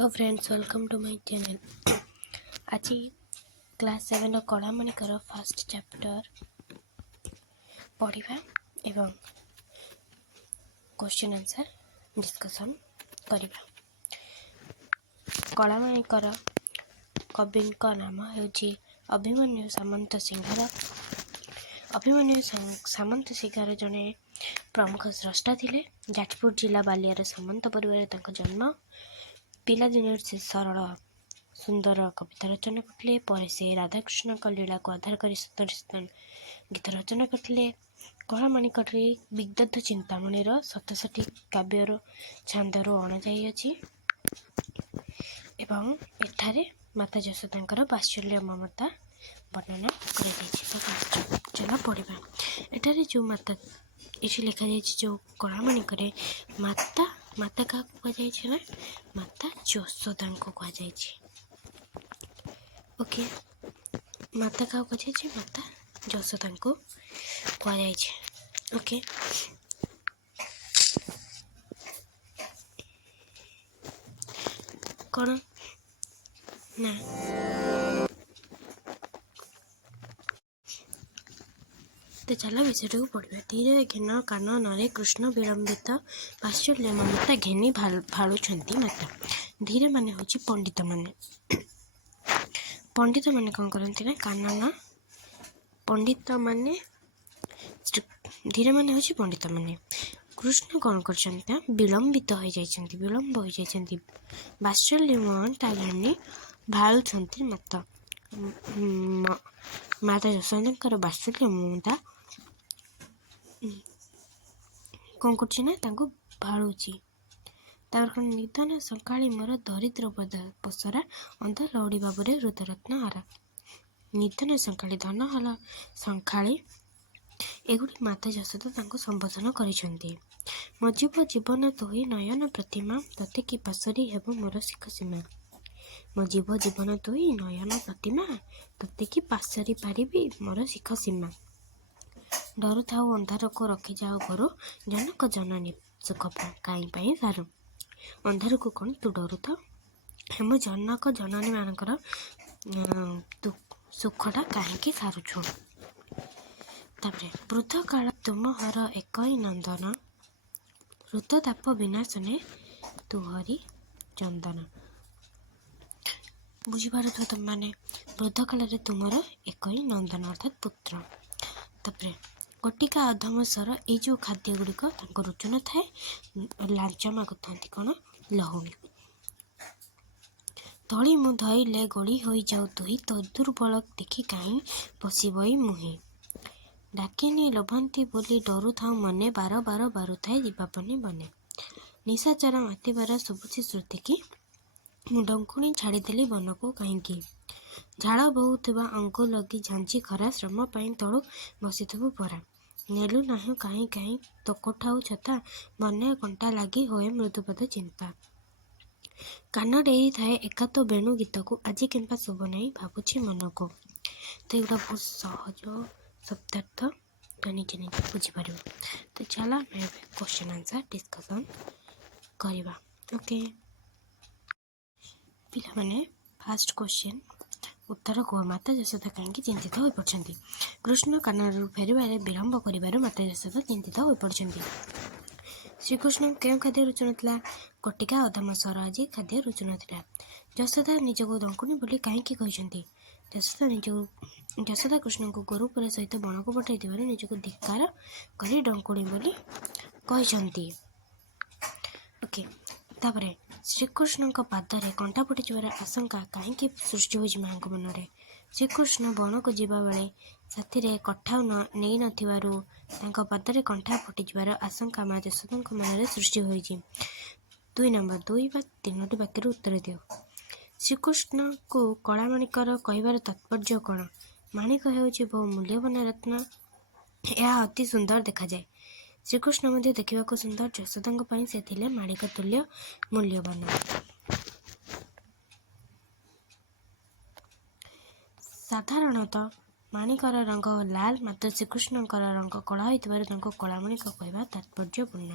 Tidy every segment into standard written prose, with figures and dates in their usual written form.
Hello friends, welcome to my channel. आज class 7 कलामणिकर first chapter पढ़ा एवं क्वेश्चन आंसर डिस्कशन करवा। कलामणिकर कवि नाम ହେଉଛି ଅଭିମନ୍ୟୁ ସାମନ୍ତ ସିଂହାର। ଅଭିମନ୍ୟୁ ସାମନ୍ତ ସିଂହାର ଜଣେ ପ୍ରମୁଖ ସ୍ରଷ୍ଟା ଥିଲେ। ଯାଜପୁର ଜିଲ୍ଲା ବାଲିଆର ସାମନ୍ତ ପରିବାରରେ ତାଙ୍କ ଜନ୍ମ। ପିଲାଦିନରେ ସେ ସରଳ ସୁନ୍ଦର କବିତା ରଚନା କରିଥିଲେ। ପରେ ସେ ରାଧାକୃଷ୍ଣଙ୍କ ଲୀଳାକୁ ଆଧାର କରି ସୁନ୍ଦର ସୁନ୍ଦର ଗୀତ ରଚନା କରିଥିଲେ। କଳାମଣିକରେ ବିଦଗ୍ଧ ଚିନ୍ତାମଣିର 67 କାବ୍ୟରୁ ଛାନ୍ଦରୁ ଅଣାଯାଇଅଛି ଏବଂ ଏଠାରେ ମାତା ଯଶୋଦାଙ୍କର ବାତ୍ସଲ୍ୟ ମମତା ବର୍ଣ୍ଣନା କରାଯାଇଛି। ଚାଲ ପଢ଼ିବା। ଏଠାରେ ଯେଉଁ ମାତା ଏଠି ଲେଖାଯାଇଛି, ଯେଉଁ କଳାମଣିକରେ ମାତା କାହାକୁ କୁହାଯାଇଛି ନା ମାତା ଯଶୋଦାଙ୍କୁ କୁହାଯାଇଛି। ଓକେ, ମାତା କାହାକୁ କୁହାଯାଇଛି? ମାତା ଯଶୋଦାଙ୍କୁ କୁହାଯାଇଛି। ଓକେ, କ'ଣ ନା ତ ଚାଲ ବିଷୟଟାକୁ ପଢ଼ିବା। ଧୀରେ ଘେନ କାନନରେ କୃଷ୍ଣ ବିଳମ୍ବିତ ବାତ୍ସଲ୍ୟ ମମତା ଘେନି ଭାଳୁଛନ୍ତି ମାତା। ଧୀରେ ମାନେ ହେଉଛି ପଣ୍ଡିତମାନେ। ପଣ୍ଡିତମାନେ କ'ଣ କରନ୍ତି ନା କାନନ ପଣ୍ଡିତମାନେ ଧୀରେ ମାନେ ହେଉଛି ପଣ୍ଡିତମାନେ। କୃଷ୍ଣ କ'ଣ କରିଛନ୍ତି ନା ବିଳମ୍ବ ହୋଇଯାଇଛନ୍ତି। ବାତ୍ସଲ୍ୟ ମମତା ଘେନି ଭାଳୁଛନ୍ତି ମାତା। ମାତା ଯଶୋଦାଙ୍କର ବାତ୍ସଲ୍ୟ ମମତା କ'ଣ କରୁଛି ନା ତାଙ୍କୁ ଭାଳୁଛି। ତାପରେ କ'ଣ, ନିଧନ ସକାଳେ ମୋର ଦରିଦ୍ର ପସରା ଅନ୍ଧ ଲଉଡ଼ି ବାବୁରେ ହୃଦରତ୍ନ ହାରା। ନିଧନ ସକାଳେ ଧନ ହଲ ସଙ୍ଖାଳି, ଏଗୁଡ଼ି ମାତା ଯଶୋଦା ତାଙ୍କୁ ସମ୍ବୋଧନ କରିଛନ୍ତି। ମୋ ଜୀବନ ତୋହି ନୟନ ପ୍ରତିମା, ତତେ କି ପାଶରି ହେବ ମୋର ଶିଖ ସୀମା। ମୋ ଜୀବନ ତୋହି ନୟନ ପ୍ରତିମା, ତତେ କି ପାଶରି ପାରିବି ମୋର ଶିଖ ସୀମା। ଡରୁଥାଉ ଅନ୍ଧାରକୁ ରଖିଯାଉ ଘରୁ, ଜନକ ଜନନୀ ସୁଖ କାହିଁ ପାଇଁ ସାରୁ। ଅନ୍ଧାରକୁ କ'ଣ ତୁ ଡରୁଥାଉ, ଆମ ଜନକ ଜନନୀ ମାନଙ୍କର ସୁଖଟା କାହିଁକି ସାରୁଛୁ। ତାପରେ ବୃଦ୍ଧ କାଳ ତୁମ ହର ଏକଇ ନନ୍ଦନ, ହୃଦ ତାପ ବିନାଶନେ ତୁ ହରି ଚନ୍ଦନ। ବୁଝିପାରୁଥିବ ତୁମମାନେ, ବୃଦ୍ଧ କାଳରେ ତୁମର ଏକଇ ନନ୍ଦନ ଅର୍ଥାତ୍ ପୁତ୍ର। ତାପରେ କଟିକା ଅଧମସ୍ୱର, ଏଇ ଯେଉଁ ଖାଦ୍ୟ ଗୁଡ଼ିକ ତାଙ୍କୁ ରୁଚୁନଥାଏ, ଲାଞ୍ଚ ମାଗୁଥାନ୍ତି କ'ଣ ଲହୁଣୀ। ତଳି ମୁଁ ଧଇଲେ ଗଳି ହୋଇଯାଉ ତୁହି, ତୋ ଦୁର୍ବଳ ଦେଖି କାହିଁ ବସିବଇ ମୁହିଁ। ଡାକିନି ଲୋଭନ୍ତି ବୋଲି ଡରୁଥାଉ ମନେ, ବାର ବାରୁଥାଏ ଯିବାପନି ବନେ। ନିଶାଚର ମାତିବାର ଶୁଭୁଛି ଶ୍ରୁତି କି, ମୁଁ ଡଙ୍କୁଣି ଛାଡ଼ିଦେଲି ବନକୁ କାହିଁକି। ଝାଳ ବହୁଥିବା ଅଙ୍ଗୁ ଲଗି ଝାଞ୍ଜି ଖରା, ଶ୍ରମ ପାଇଁ ତଳୁ ବସିଥିବୁ ପରା। ନେଲୁ ନାହିଁ କାହିଁ ତୋକଠାଉ ଛତା, ବନେ କଣ୍ଟା ଲାଗି ହୋଏ ମୃଦୁପଦ ଚିନ୍ତା। କାନ ଡେରି ଥାଏ ଏକା ତୋ ବେଣୁ ଗୀତକୁ, ଆଜି କେମ୍ପା ଶୁଭ ନାହିଁ ଭାବୁଛି ମନକୁ। ତ ଏଗୁଡ଼ା ବହୁତ ସହଜ ଶବ୍ଦାର୍ଥ, ତ ନିଜେ ବୁଝିପାରିବ। ତ ଚାଲ ଆମେ ଏବେ କ୍ୱେଶ୍ଚନ୍ ଆନ୍ସର୍ ଡିସ୍କସନ୍ କରିବା। ଓକେ ପିଲାମାନେ, ଫାର୍ଷ୍ଟ କ୍ୱେଶ୍ଚନ୍ ଉତ୍ତର କୁହ। ମାତା ଯଶୋଦା କାହିଁକି ଚିନ୍ତିତ ହୋଇପଡ଼ିଛନ୍ତି? କୃଷ୍ଣ କାନନରୁ ଫେରିବାରେ ବିଳମ୍ବ କରିବାରୁ ମାତା ଯଶୋଦା ଚିନ୍ତିତ ହୋଇପଡ଼ିଛନ୍ତି। ଶ୍ରୀକୃଷ୍ଣଙ୍କୁ କେଉଁ ଖାଦ୍ୟ ରୁଚୁନଥିଲା? କଟିକା ଅଧମସ୍ୱର ଆଜି ଖାଦ୍ୟ ରୁଚୁନଥିଲା। ଯଶୋଦା ନିଜକୁ ଡଙ୍କୁଣୀ ବୋଲି କାହିଁକି କହିଛନ୍ତି? ଯଶୋଦା କୃଷ୍ଣଙ୍କୁ ଗୋରୁପୁର ସହିତ ବଣକୁ ପଠାଇଥିବାରୁ ନିଜକୁ ଧିକ୍କାର କରି ଡଙ୍କୁଣୀ ବୋଲି କହିଛନ୍ତି। ଓକେ, ତାପରେ ଶ୍ରୀକୃଷ୍ଣଙ୍କ ପାଦରେ କଣ୍ଟା ଫୁଟିଯିବାର ଆଶଙ୍କା କାହିଁକି ସୃଷ୍ଟି ହୋଇଛି ମାଙ୍କ ମନରେ? ଶ୍ରୀକୃଷ୍ଣ ବଣକୁ ଯିବା ବେଳେ ସାଥିରେ କଠାଉ ନେଇନଥିବାରୁ ତାଙ୍କ ପାଦରେ କଣ୍ଟା ଫୁଟିଯିବାର ଆଶଙ୍କା ମା ଯଶୋଦାଙ୍କ ମନରେ ସୃଷ୍ଟି ହୋଇଛି। 2 ନମ୍ବର 2 ବା 3ଟି ବାକ୍ୟରୁ ଉତ୍ତର ଦିଅ। ଶ୍ରୀକୃଷ୍ଣଙ୍କୁ କଳାମଣିକର କହିବାର ତାତ୍ପର୍ଯ୍ୟ କ'ଣ? ମାଣିକ ହେଉଛି ବହୁ ମୂଲ୍ୟବାନ ରତ୍ନ, ଏହା ଅତି ସୁନ୍ଦର ଦେଖାଯାଏ। ଶ୍ରୀକୃଷ୍ଣ ମଧ୍ୟ ଦେଖିବାକୁ ସୁନ୍ଦର, ଯଶୋଦାଙ୍କ ପାଇଁ ସେ ଥିଲେ ମାଣିକ ତୁଲ୍ୟ ମୂଲ୍ୟବାନ। ସାଧାରଣତଃ ମାଣିକର ରଙ୍ଗ ଲାଲ, ମାତ୍ର ଶ୍ରୀକୃଷ୍ଣଙ୍କର ରଙ୍ଗ କଳା ହୋଇଥିବାରୁ ତାଙ୍କୁ କଳାମଣିକ କହିବା ତାତ୍ପର୍ଯ୍ୟପୂର୍ଣ୍ଣ।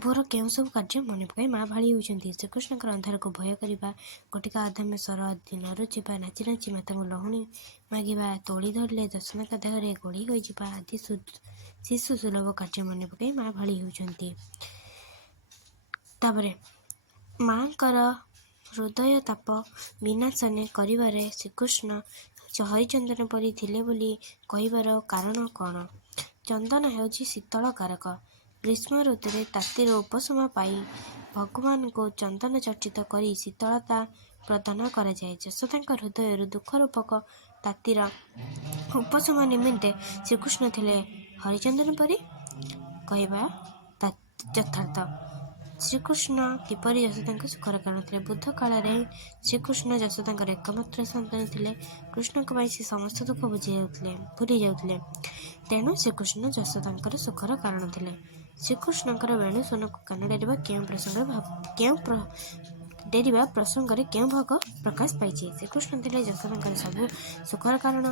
ପୁଅର କେଉଁ ସବୁ କାର୍ଯ୍ୟ ମନେ ପକାଇ ମା ଭାଳି ହେଉଛନ୍ତି? ଶ୍ରୀକୃଷ୍ଣଙ୍କର ଅନ୍ଧାରକୁ ଭୟ କରିବା, ଗୋଟିକା ଅଧମ୍ୟ ସ୍ୱର ନରୁଚିବା, ନାଚି ନାଚି ମାତାଙ୍କୁ ଲହୁଣୀ ମାଗିବା, ତୋଳି ଧରିଲେ ଯଶୋଦାଙ୍କ ଦେହରେ ଗୋଳି ହୋଇଯିବା ଆଦି ଶିଶୁ ସୁଲଭ କାର୍ଯ୍ୟ ମନେ ପକାଇ ମା ଭାଳି ହେଉଛନ୍ତି। ତାପରେ ମାଙ୍କର ହୃଦୟ ତାପ ବିନାଶନେ କରିବାରେ ଶ୍ରୀକୃଷ୍ଣ ହରିଚନ୍ଦନ ପରି ଥିଲେ ବୋଲି କହିବାର କାରଣ କ'ଣ? ଚନ୍ଦନ ହେଉଛି ଶୀତଳ କାରକ। ଗ୍ରୀଷ୍ମ ଋତୁରେ ତାତିର ଉପଶମ ପାଇ ଭଗବାନଙ୍କୁ ଚନ୍ଦନ ଚର୍ଚ୍ଚିତ କରି ଶୀତଳତା ପ୍ରଦାନ କରାଯାଏ। ଯଶୋଦାଙ୍କ ହୃଦୟରୁ ଦୁଃଖ ରୂପକ ତାତିର ଉପଶମ ନିମନ୍ତେ ଶ୍ରୀକୃଷ୍ଣ ଥିଲେ ହରିଚନ୍ଦନ ପରି କହିବା ଯଥାର୍ଥ। ଶ୍ରୀକୃଷ୍ଣ କିପରି ଯଶୋଦାଙ୍କ ସୁଖର କାରଣ ଥିଲେ? ବୁଦ୍ଧ କାଳରେ ଶ୍ରୀକୃଷ୍ଣ ଯଶୋଦାଙ୍କର ଏକମାତ୍ର ସନ୍ତାନ ଥିଲେ। କୃଷ୍ଣଙ୍କ ପାଇଁ ସେ ସମସ୍ତ ଦୁଃଖ ଭୁଲି ଯାଉଥିଲେ। ତେଣୁ ଶ୍ରୀକୃଷ୍ଣ ଯଶୋଦାଙ୍କର ସୁଖର କାରଣ ଥିଲେ। ଶ୍ରୀକୃଷ୍ଣଙ୍କର ବେଣୁ ସ୍ୱନକୁ କାନ ଡେରିବା ପ୍ରସଙ୍ଗରେ କେଉଁ ଭାଗ ପ୍ରକାଶ ପାଇଛି? ଶ୍ରୀକୃଷ୍ଣ ଥିଲେ ଯଶୋଦାଙ୍କର ସବୁ ସୁଖର କାରଣ।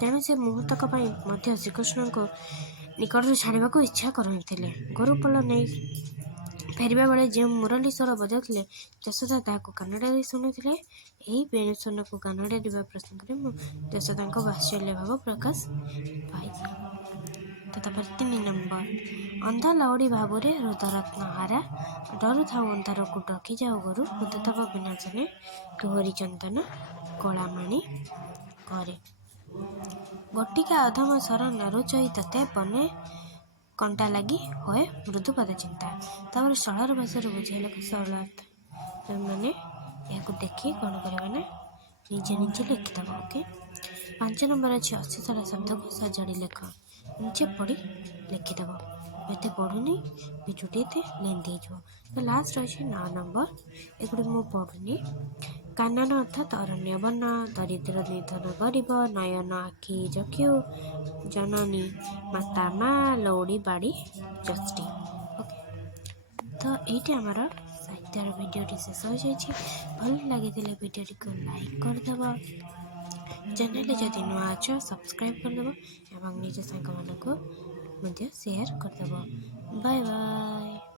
ତେଣୁ ସେ ମୁହୂର୍ତ୍ତକ ପାଇଁ ମଧ୍ୟ ଶ୍ରୀକୃଷ୍ଣଙ୍କୁ ନିକଟରୁ ଛାଡ଼ିବାକୁ ଇଚ୍ଛା କରୁନଥିଲେ। ଗୋରୁପଲ ନେଇ ଫେରିବା ବେଳେ ଯେଉଁ ମୁରଲୀ ସ୍ୱର ବଜାଉଥିଲେ ଯଶୋଦା ତାହାକୁ କାନ ଡେରି ଶୁଣୁଥିଲେ। ଏହି ବେଣୁ ସ୍ୱନକୁ କାନ ଡେରିବା ପ୍ରସଙ୍ଗରେ ଯଶୋଦାଙ୍କ ବାତ୍ସଲ୍ୟ ଭାବ ପ୍ରକାଶ ପାଇଥିଲା। ତାପରେ 3 ନମ୍ବର, ଅନ୍ଧ ଲଉଡ଼ି ଭାବୁରେ ହୃଦରତ୍ନ ହାରା, ଡରୁଥାଉ ଅନ୍ଧାରକୁ ଡକି ଯାଉ ଗୋରୁ, ହୃଦତପ ବିନାଶନେ ତୁ ହରିଚନ୍ଦନ କଳାମାଣି କରେ। ଗୋଟିକା ଅଧମ ସ୍ୱର ନରୁଚଇ ତତେ ବନେ, କଣ୍ଟା ଲାଗି ହୁଏ ମୃଦୁପଦ ଚିନ୍ତା। ତାପରେ ସରଳ ଭାଷାରୁ ବୁଝେଇଲେ ସରଳାର୍ଥ ମାନେ ଏହାକୁ ଦେଖି କ'ଣ କରିବା ନା ନିଜେ ଲେଖିଦେବ। ଓକେ। 5 ନମ୍ବର ଅଛି ଅଶ୍ଳୀଳ ଶବ୍ଦକୁ ସଜାଡ଼ି ଲେଖ। ନିଜେ ପଢ଼ି ଲେଖିଦେବ। ଏତେ ପଢ଼ୁନି ଭିଡ଼ିଓଟି ଏତେ ଲେନ୍ଥି ହେଇଯିବ। ତ ଲାଷ୍ଟ ଅଛି 9 ନମ୍ବର, ଏଗୁଡ଼ିକ ମୁଁ ପଢ଼ୁନି। କାନନ ଅର୍ଥାତ୍ ଅରଣ୍ୟ ବନ, ଦରିଦ୍ର ନିଧନ ଗରିବ, ନୟନ ଆଖି ଚକ୍ଷୁ, ଜନନୀ ମାତା ମା, ଲଉଡ଼ି ବାଡ଼ି ଯଷ୍ଟି। ଓକେ। ତ ଏଇଠି ଆମର ସାହିତ୍ୟର ଭିଡ଼ିଓଟି ଶେଷ ହୋଇଯାଇଛି। ଭଲ ଲାଗିଥିଲେ ଭିଡ଼ିଓଟିକୁ ଲାଇକ୍ କରିଦେବ। ଚ୍ୟାନେଲରେ ଯଦି ନୂଆ ଅଛ ସବସ୍କ୍ରାଇବ୍ କରିଦେବ ଏବଂ ନିଜ ସାଙ୍ଗମାନଙ୍କୁ ମଧ୍ୟ ସେୟାର କରିଦେବ। Bye bye.